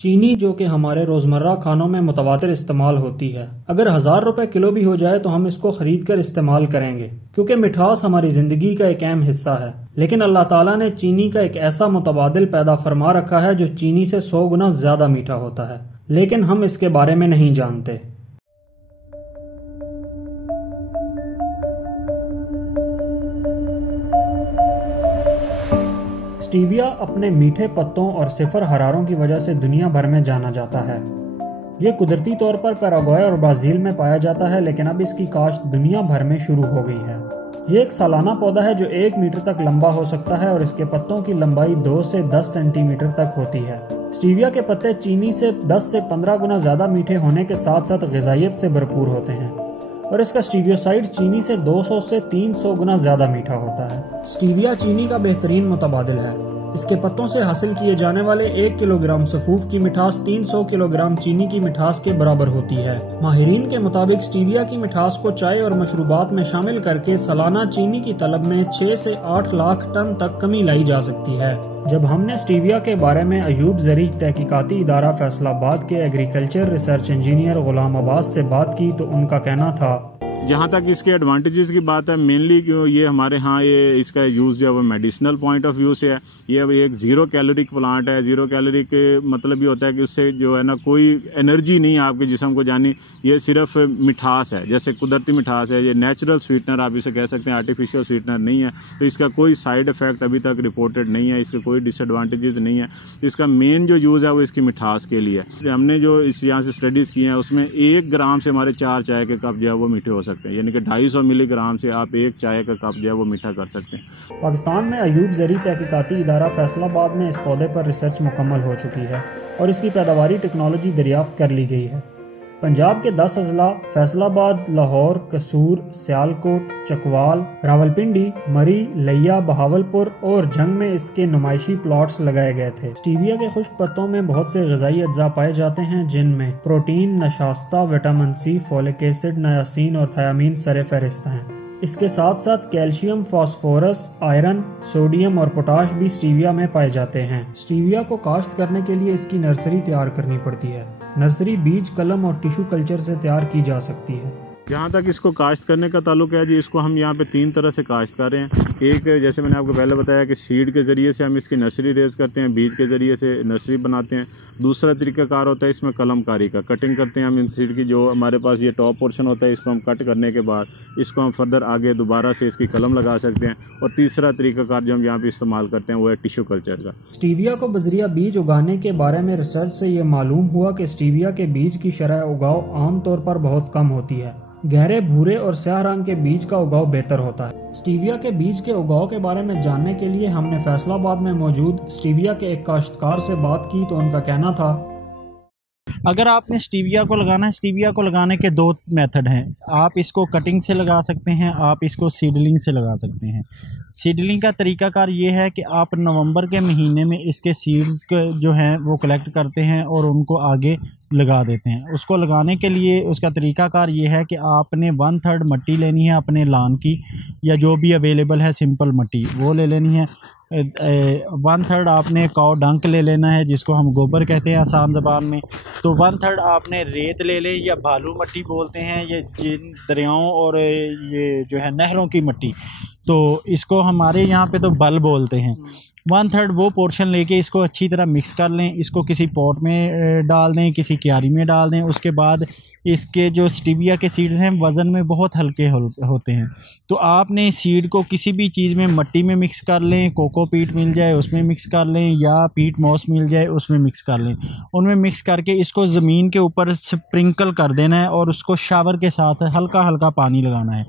चीनी जो कि हमारे रोज़मर्रा खानों में मुतवातिर इस्तेमाल होती है, अगर 1000 रुपए किलो भी हो जाए तो हम इसको खरीद कर इस्तेमाल करेंगे क्योंकि मिठास हमारी जिंदगी का एक अहम हिस्सा है। लेकिन अल्लाह ताला ने चीनी का एक ऐसा मुतबादिल पैदा फरमा रखा है जो चीनी से 100 गुना ज्यादा मीठा होता है, लेकिन हम इसके बारे में नहीं जानते। स्टीविया अपने मीठे पत्तों और सिफर हरारों की वजह से दुनिया भर में जाना जाता है। ये कुदरती तौर पर पैराग्वे और ब्राजील में पाया जाता है, लेकिन अब इसकी काश्त दुनिया भर में शुरू हो गई है। ये एक सालाना पौधा है जो 1 मीटर तक लंबा हो सकता है और इसके पत्तों की लंबाई 2 से 10 सेंटीमीटर तक होती है। स्टीविया के पत्ते चीनी से 10 से 15 गुना ज्यादा मीठे होने के साथ साथ ग़िज़ाइयत से भरपूर होते हैं और इसका स्टीवियोसाइड चीनी से 200 से 300 गुना ज्यादा मीठा होता है। स्टीविया चीनी का बेहतरीन मुतबादिल है। इसके पत्तों से हासिल किए जाने वाले 1 किलोग्राम सफूफ की मिठास 300 किलोग्राम चीनी की मिठास के बराबर होती है। माहिरीन के मुताबिक स्टीविया की मिठास को चाय और मशरूबात में शामिल करके सालाना चीनी की तलब में 6 से 8 लाख टन तक कमी लाई जा सकती है। जब हमने स्टीविया के बारे में अयूब ज़री तहकीकाती इदारा फैसलाबाद के एग्रीकल्चर रिसर्च इंजीनियर गुलाम अब्बास से बात की तो उनका कहना था, जहाँ तक इसके एडवांटेजेस की बात है, मेनली ये हमारे यहाँ ये इसका यूज़ जो है वो मेडिसिनल पॉइंट ऑफ व्यू से है। ये एक 0 कैलोरिक प्लांट है। 0 कैलोरी के मतलब ये होता है कि उससे जो है ना कोई एनर्जी नहीं है आपके जिस्म को जानी, ये सिर्फ मिठास है, जैसे कुदरती मिठास है। ये नेचुरल स्वीटनर आप इसे कह सकते हैं, आर्टिफिशियल स्वीटनर नहीं है। तो इसका कोई साइड इफेक्ट अभी तक रिपोर्टेड नहीं है, इसके कोई डिसएडवांटेजेस नहीं है। इसका मेन जो यूज़ है वो इसकी मिठास के लिए है। हमने जो इस यहाँ से स्टडीज़ की हैं उसमें 1 ग्राम से हमारे 4 चाय के कप जो है वो मीठे हो सकते हैं, यानी कि 250 मिलीग्राम से आप 1 चाय का कप जो है वो मीठा कर सकते हैं। पाकिस्तान में अयूब ज़री तहकीकाती इदारा फैसलाबाद में इस पौधे पर रिसर्च मुकम्मल हो चुकी है और इसकी पैदावारी टेक्नोलॉजी दरियाफ्त कर ली गई है। पंजाब के 10 अजला फैसलाबाद, लाहौर, कसूर, सियालकोट, चकवाल, रावलपिंडी, मरी, लिया, बहावलपुर और जंग में इसके नुमाइशी प्लॉट्स लगाए गए थे। स्टीविया के खुश्क पत्तों में बहुत से ग़िज़ाई अज्जा पाए जाते हैं जिनमें प्रोटीन, नशास्ता, vitamin C, folic acid, niacin और थायामीन सरे-फ़हरिस्त हैं। इसके साथ साथ कैल्शियम, फास्फोरस, आयरन, सोडियम और पोटाश भी स्टीविया में पाए जाते हैं। स्टीविया को काश्त करने के लिए इसकी नर्सरी तैयार करनी पड़ती है। नर्सरी बीज, कलम और टिश्यू कल्चर से तैयार की जा सकती है। जहाँ तक इसको काश्त करने का ताल्लुक है जी, इसको हम यहाँ पे 3 तरह से काश्त कर रहे हैं। एक, जैसे मैंने आपको पहले बताया कि सीड के ज़रिए से हम इसकी नर्सरी रेज करते हैं, बीज के ज़रिए से नर्सरी बनाते हैं। दूसरा तरीक़ाकार होता है इसमें कलमकारी का, कटिंग करते हैं हम इन सीड की। जो हमारे पास ये टॉप पोर्शन होता है इसको हम कट करने के बाद इसको हम फर्दर आगे दोबारा से इसकी कलम लगा सकते हैं। और तीसरा तरीक़ाकार जो हम यहाँ पे इस्तेमाल करते हैं वो है टिश्यू कल्चर का। स्टीविया को बजरिया बीज उगाने के बारे में रिसर्च से ये मालूम हुआ कि स्टीविया के बीज की शरह उगाव आमतौर पर बहुत कम होती है। गहरे भूरे और स्याह रंग के बीज का उगाव बेहतर होता है। स्टीविया के बीज के उगाव के बारे में जानने के लिए हमने फैसलाबाद में मौजूद स्टीविया के एक काश्तकार से बात की तो उनका कहना था, अगर आपने स्टीविया को लगाना है, स्टीविया को लगाने के 2 मेथड हैं। आप इसको कटिंग से लगा सकते हैं, आप इसको सीडलिंग से लगा सकते हैं। सीडलिंग का तरीकाकार ये है कि आप नवंबर के महीने में इसके सीड्स जो हैं वो कलेक्ट करते हैं और उनको आगे लगा देते हैं। उसको लगाने के लिए उसका तरीकाकार ये है कि आपने 1/3 मिट्टी लेनी है अपने लान की, या जो भी अवेलेबल है सिंपल मिट्टी वो ले लेनी है। 1/3 आपने काव डंक ले लेना है, जिसको हम गोबर कहते हैं आसान ज़बान में। तो 1/3 आपने रेत ले लें, या बालू मिट्टी बोलते हैं, ये जिन दरियाओं और ये जो है नहरों की मिट्टी, तो इसको हमारे यहाँ पे तो बल बोलते हैं। 1/3 वो पोर्शन लेके इसको अच्छी तरह मिक्स कर लें। इसको किसी पॉट में डाल दें, किसी क्यारी में डाल दें। उसके बाद इसके जो स्टीविया के सीड्स हैं वज़न में बहुत हल्के होते हैं, तो आपने सीड को किसी भी चीज़ में मिट्टी में मिक्स कर लें, कोकोपीट मिल जाए उसमें मिक्स कर लें, या पीट मॉस मिल जाए उसमें मिक्स कर लें। उनमें मिक्स करके इसको ज़मीन के ऊपर स्प्रिंकल कर देना है और उसको शावर के साथ हल्का हल्का पानी लगाना है,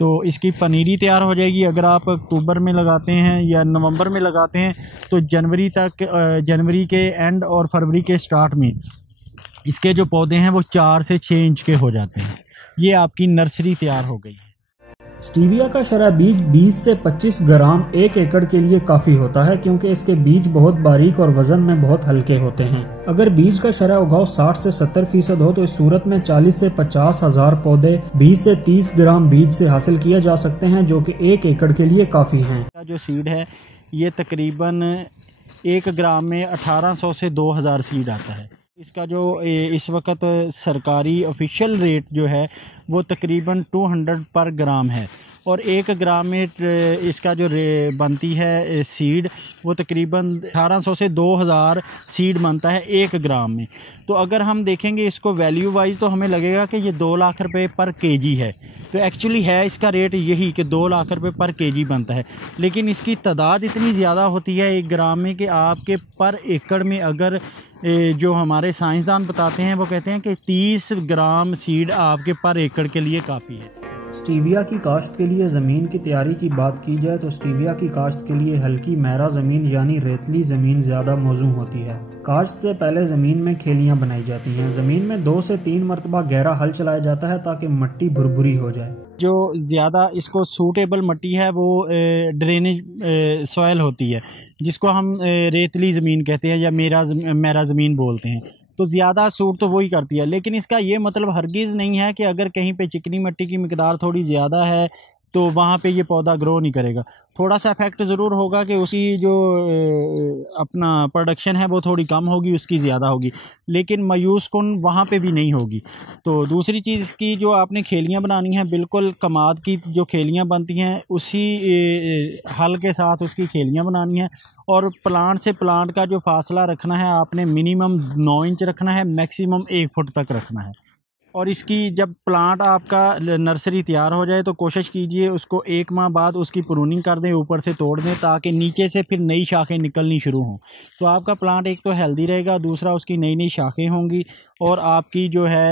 तो इसकी पनीरी तैयार हो जाएगी। अगर आप अक्टूबर में लगाते हैं या नवंबर में लगाते हैं तो जनवरी तक, जनवरी के एंड और फरवरी के स्टार्ट में इसके जो पौधे हैं वो 4 से 6 इंच के हो जाते हैं। ये आपकी नर्सरी तैयार हो गई है। स्टीविया का शरह बीज 20 से 25 ग्राम 1 एकड़ के लिए काफी होता है क्योंकि इसके बीज बहुत बारीक और वजन में बहुत हल्के होते हैं। अगर बीज का शरह उगाव 60 से 70% हो तो इस सूरत में 40 से 50 हजार पौधे 20 से 30 ग्राम बीज से हासिल किए जा सकते हैं, जो कि 1 एकड़ के लिए काफी हैं। जो सीड है ये तकरीबन 1 ग्राम में 1800 से 2000 सीड आता है। इसका जो इस वक्त सरकारी ऑफिशियल रेट जो है वो तकरीबन 200 पर ग्राम है, और 1 ग्राम में इसका जो बनती है सीड वो तकरीबन 1800 से 2000 सीड बनता है 1 ग्राम में। तो अगर हम देखेंगे इसको वैल्यू वाइज तो हमें लगेगा कि ये 2 लाख रुपए पर केजी है। तो एक्चुअली है इसका रेट यही कि 2 लाख रुपए पर केजी बनता है, लेकिन इसकी तादाद इतनी ज़्यादा होती है 1 ग्राम में कि आपके पर एकड़ में अगर जो हमारे साइंसदान बताते हैं वो कहते हैं कि 30 ग्राम सीड आपके पर एकड़ के लिए काफ़ी है। स्टीविया की काश्त के लिए ज़मीन की तैयारी की बात की जाए तो स्टीविया की काश्त के लिए हल्की मैरा ज़मीन यानी रेतली ज़मीन ज़्यादा मौजू होती है। काश्त से पहले ज़मीन में खेलियां बनाई जाती हैं। ज़मीन में 2 से 3 मरतबा गहरा हल चलाया जाता है ताकि मिट्टी भुरभुरी हो जाए। जो ज़्यादा इसको सूटेबल मिट्टी है वो ड्रेनेज सॉइल होती है, जिसको हम रेतली ज़मीन कहते हैं या मैरा ज़मीन बोलते हैं। तो ज़्यादा सूट तो वही करती है, लेकिन इसका ये मतलब हरगिज़ नहीं है कि अगर कहीं पे चिकनी मिट्टी की मिकदार थोड़ी ज़्यादा है तो वहाँ पे ये पौधा ग्रो नहीं करेगा। थोड़ा सा इफेक्ट ज़रूर होगा कि उसकी जो अपना प्रोडक्शन है वो थोड़ी कम होगी, उसकी ज़्यादा होगी, लेकिन मायूस कुन वहाँ पे भी नहीं होगी। तो दूसरी चीज़ की जो आपने खेलियाँ बनानी हैं, बिल्कुल कमाद की जो खेलियाँ बनती हैं उसी हल के साथ उसकी खेलियाँ बनानी है, और प्लांट से प्लांट का जो फासला रखना है आपने मिनिमम 9 इंच रखना है, मैक्सिमम 1 फुट तक रखना है। और इसकी जब प्लांट आपका नर्सरी तैयार हो जाए तो कोशिश कीजिए उसको 1 माह बाद उसकी प्रूनिंग कर दें, ऊपर से तोड़ दें ताकि नीचे से फिर नई शाखें निकलनी शुरू हों। तो आपका प्लांट एक तो हेल्दी रहेगा, दूसरा उसकी नई नई शाखें होंगी और आपकी जो है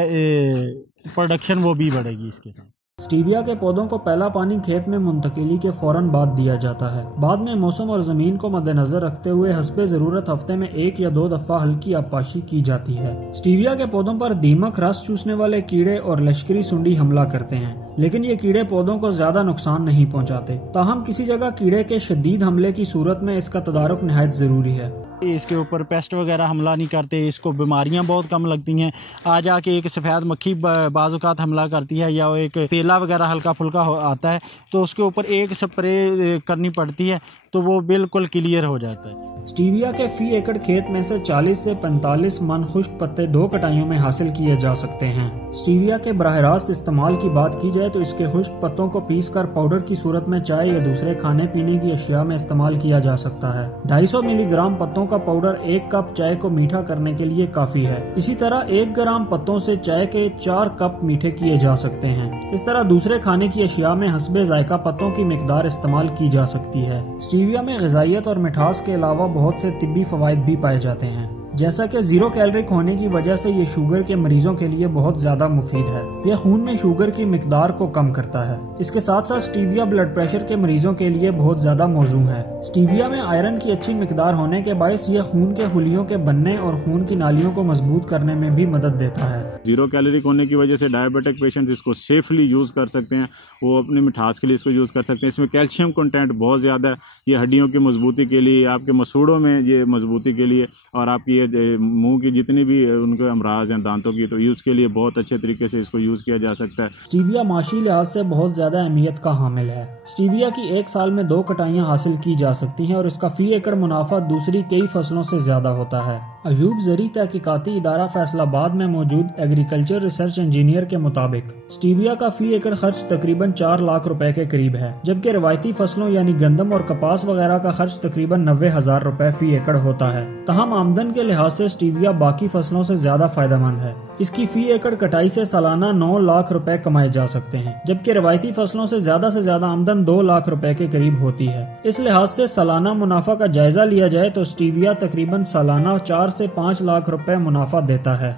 प्रोडक्शन वो भी बढ़ेगी इसके साथ। स्टीविया के पौधों को पहला पानी खेत में मुंतकिली के फौरन बाद दिया जाता है। बाद में मौसम और ज़मीन को मद्देनजर रखते हुए हस्बे ज़रूरत हफ्ते में 1 या 2 दफ़ा हल्की आबपाशी की जाती है। स्टीविया के पौधों पर दीमक, रस चूसने वाले कीड़े और लश्करी सुंडी हमला करते हैं, लेकिन ये कीड़े पौधों को ज्यादा नुकसान नहीं पहुंचाते। ताहम किसी जगह कीड़े के शदीद हमले की सूरत में इसका तदारुक निहायत ज़रूरी है। इसके ऊपर पेस्ट वगैरह हमला नहीं करते, इसको बीमारियां बहुत कम लगती हैं। आ जाके एक सफ़ेद मक्खी बाज़-औक़ात हमला करती है या एक तेला वगैरह हल्का फुल्का आता है तो उसके ऊपर एक स्प्रे करनी पड़ती है तो वो बिल्कुल क्लियर हो जाता है। स्टीविया के फी एकड़ खेत में से 40 से 45 मन खुश्क पत्ते 2 कटाइयों में हासिल किए जा सकते हैं। स्टीविया के बराह रास्त इस्तेमाल की बात की जाए तो इसके खुश्क पत्तों को पीसकर पाउडर की सूरत में चाय या दूसरे खाने पीने की अशिया में इस्तेमाल किया जा सकता है। 250 मिलीग्राम पत्तों का पाउडर 1 कप चाय को मीठा करने के लिए काफी है। इसी तरह 1 ग्राम पत्तों से चाय के 4 कप मीठे किए जा सकते हैं। इस तरह दूसरे खाने की अशिया में हस्बे जायका पत्तों की मिकदार इस्तेमाल की जा सकती है। स्टीविया में ग़िज़ाइयत और मिठास के अलावा बहुत से तिब्बी फ़वाइद भी पाए जाते हैं, जैसा कि 0 कैलोरिक होने की वजह से ये शुगर के मरीजों के लिए बहुत ज्यादा मुफीद है। यह खून में शुगर की मिकदार को कम करता है। इसके साथ साथ स्टीविया ब्लड प्रेशर के मरीजों के लिए बहुत ज्यादा मौजू है। स्टीविया में आयरन की अच्छी मिकदार होने के बायस यह खून के हुलियों के बनने और खून की नालियों को मजबूत करने में भी मदद देता है। 0 कैलोरिक होने की वजह से डायबिटिक पेशेंट्स इसको सेफली यूज़ कर सकते हैं, वो अपनी मिठास के लिए इसको यूज़ कर सकते हैं। इसमें कैल्शियम कंटेंट बहुत ज़्यादा है, ये हड्डियों की मजबूती के लिए, आपके मसूड़ों में ये मजबूती के लिए और आपकी ये मुंह की जितनी भी उनके अमराज हैं दांतों की, तो यूज़ के लिए बहुत अच्छे तरीके से इसको यूज़ किया जा सकता है। स्टीविया माशी लिहाज से बहुत ज्यादा अहमियत का हामिल है। स्टीविया की 1 साल में 2 कटाइयाँ हासिल की जा सकती हैं और इसका फी एकड़ मुनाफा दूसरी कई फसलों से ज्यादा होता है। अयूब ज़री तहकीकाती इदारा फैसलाबाद में मौजूद एग्रीकल्चर रिसर्च इंजीनियर के मुताबिक स्टीविया का फी एकड़ खर्च तकरीबन 4 लाख रुपए के करीब है, जबकि रवायती फसलों यानी गंदम और कपास वगैरह का खर्च तकरीबन 90,000 रुपए फी एकड़ होता है। तहम आमदन के लिहाज से स्टीविया बाकी फसलों से ज्यादा फायदेमंद है। इसकी फी एकड़ कटाई से सालाना 9 लाख रुपए कमाए जा सकते हैं, जबकि रवायती फसलों से ज्यादा आमदन 2 लाख रुपए के करीब होती है। इस लिहाज से सालाना मुनाफा का जायजा लिया जाए तो स्टीविया तकरीबन सालाना 4 से 5 लाख रुपए मुनाफा देता है।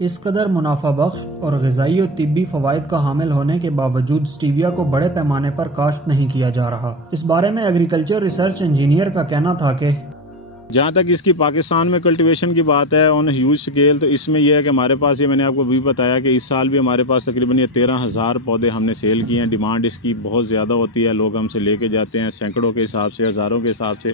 इस कदर मुनाफा बख्श और ग़िज़ाई और तिब्बी फ़वाइद का हामिल होने के बावजूद स्टीविया को बड़े पैमाने पर काश्त नहीं किया जा रहा। इस बारे में एग्रीकल्चर रिसर्च इंजीनियर का कहना था कि जहाँ तक इसकी पाकिस्तान में कल्टीवेशन की बात है ऑन ह्यूज स्केल, तो इसमें यह है कि हमारे पास, ये मैंने आपको भी बताया कि इस साल भी हमारे पास तकरीबन ये 13,000 पौधे हमने सेल किए हैं। डिमांड इसकी बहुत ज़्यादा होती है, लोग हमसे लेके जाते हैं सैकड़ों के हिसाब से, हज़ारों के हिसाब से।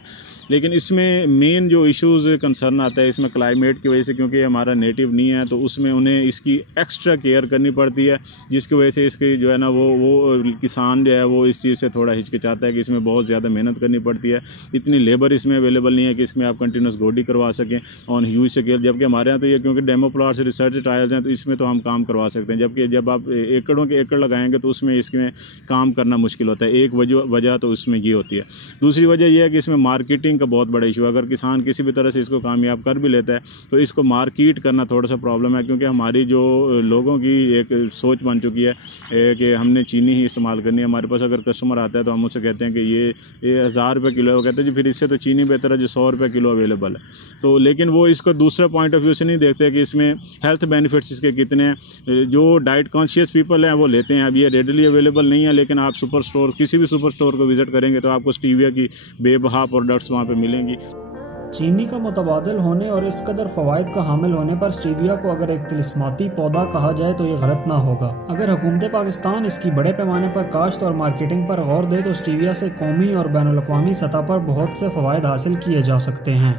लेकिन इसमें मेन जो इश्यूज़ कंसर्न आता है इसमें क्लाइमेट की वजह से, क्योंकि हमारा नेटिव नहीं है तो उसमें उन्हें इसकी एक्स्ट्रा केयर करनी पड़ती है, जिसकी वजह से इसकी जो है ना वो किसान जो है वो इस चीज़ से थोड़ा हिचकिचाता है कि इसमें बहुत ज़्यादा मेहनत करनी पड़ती है। इतनी लेबर इसमें अवेलेबल नहीं है कि इसमें आप कंटिन्यूस गोडी करवा सकें ऑन ह्यूज स्केल। जबकि हमारे यहाँ तो ये क्योंकि डेमो प्लॉट से रिसर्च ट्रायल्स हैं तो इसमें तो हम काम करवा सकते हैं, जबकि जब आप एकड़ों के एकड़ लगाएंगे तो उसमें इसमें काम करना मुश्किल होता है। एक वजह तो उसमें ये होती है। दूसरी वजह यह है कि इसमें मार्केटिंग का बहुत बड़ा इशू है। अगर किसान किसी भी तरह से इसको कामयाब कर भी लेता है तो इसको मार्केट करना थोड़ा सा प्रॉब्लम है, क्योंकि हमारी जो लोगों की एक सोच बन चुकी है कि हमने चीनी ही इस्तेमाल करनी है। हमारे पास अगर कस्टमर आता है तो हम उससे कहते हैं कि ये 1,000 रुपये किलो है, वो कहते हैं जी फिर इससे तो चीनी बेहतर है जो 100 रुपये किलो अवेलेबल है। तो लेकिन वो इसको दूसरा पॉइंट ऑफ व्यू से नहीं देखते कि इसमें हेल्थ बेनिफिट्स इसके कितने हैं। जो डाइट कॉन्शियस पीपल हैं वो लेते हैं। अब ये रेडली अवेलेबल नहीं है, लेकिन आप सुपर स्टोर, किसी भी सुपर स्टोर को विजिट करेंगे तो आपको स्टीविया की बेबहा प्रोडक्ट्स वहाँ पे मिलेंगी। चीनी का मुतबादिल होने और इस कदर फ़वाइद का हामिल होने पर स्टीविया को अगर एक तिलिस्माती पौधा कहा जाए तो ये गलत ना होगा। अगर हुकूमत पाकिस्तान इसकी बड़े पैमाने पर काश्त और मार्केटिंग पर गौर दे तो स्टीविया से कौमी और बैनुल अक़वामी सतह पर बहुत से फ़वाइद हासिल किए जा सकते हैं।